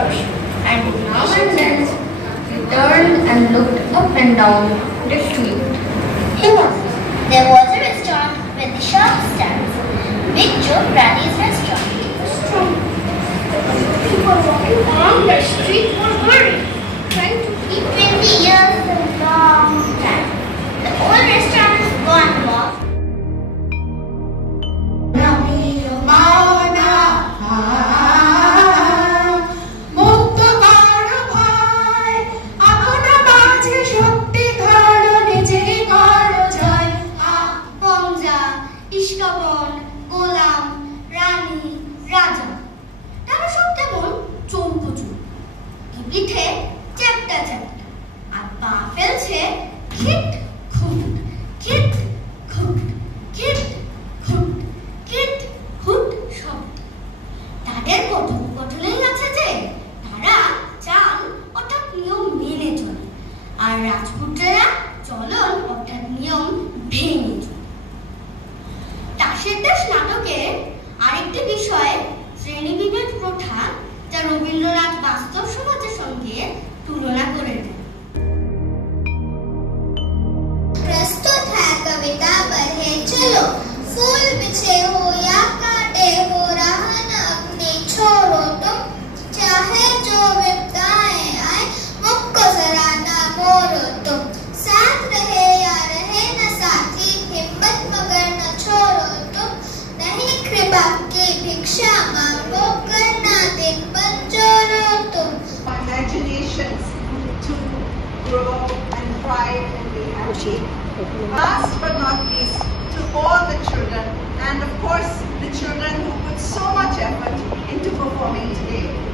church, and now and then he turned and looked up and down the street. There was a restaurant with the shop stands. Big Joe Bradley's restaurant. People walking along the street were worried, trying to keep 20 years is a long time. The old restaurant is gone, Bob. ইস্কাবন, গোলাম, রানী, রাজা, তারা সব তেমন চৌকোচুর, পিঠে চ্যাপ্টা চ্যাপ্টা, আর পা ফেলছে খিট খুট খিট খুট খিট খুট খিট খুট শব্দ। তাদের কথোপকথনেই আছে যে তারা চাল অর্থাৎ নিয়ম মেনে চলে, আর রাজপুত্রেরা চলন অর্থাৎ নিয়ম ভেঙে চলে। তাসের দেশ নাটকে আরেকটি বিষয় শ্রেণীবিভেদ প্রথা, যা রবীন্দ্রনাথ বাস্তব সমাজের সঙ্গে তুলনা করে দেন। प्रस्तुत है कविता बढ़े चलो, फूल बिछे हो या काटे हो, राह न अपनी छोड़ो तुम, चाहे जो विपदाएं आए मुझको जरा न मोड़ो तुम, साथ रहे या रहे न साथी, हिम्मत मगर न छोड़ो तुम, नहीं कृपा की भिक्षा मांगो, करना दिन बंजोरो तुम। Imaginations to grow and thrive and be happy. Last but not least, to all the children, and of course the children who put so much effort into performing today.